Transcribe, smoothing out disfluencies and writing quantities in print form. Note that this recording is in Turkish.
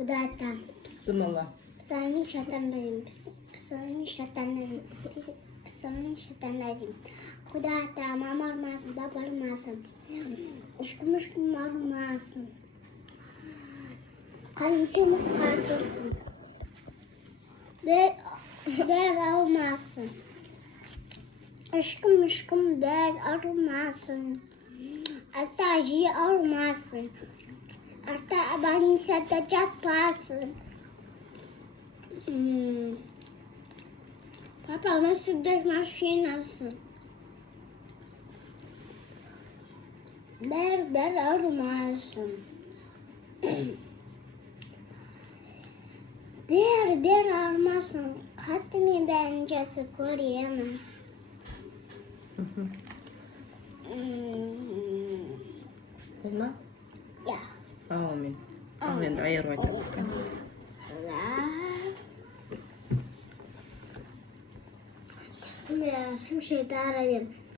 Kudatam. Bismillah. Psalmi şatanlazım. Psalmi şatanlazım. Psalmi şatanlazım. Kudatam amarmasın, babarmasın. Uşkum uşkum almasın. Kanıcımız kaldırsın. Ber almasın. Aşkım aşkım ber almasın. Asacıyı almasın. Hasta beni satacak kalsın. Papa nasıl maşinasın? Ber almasın. Ber almasın. Katmi bencesi koruyamam. Olma? Ya. Amin. Amin. Ayır bakalım. Bismillahirrahmanirrahim.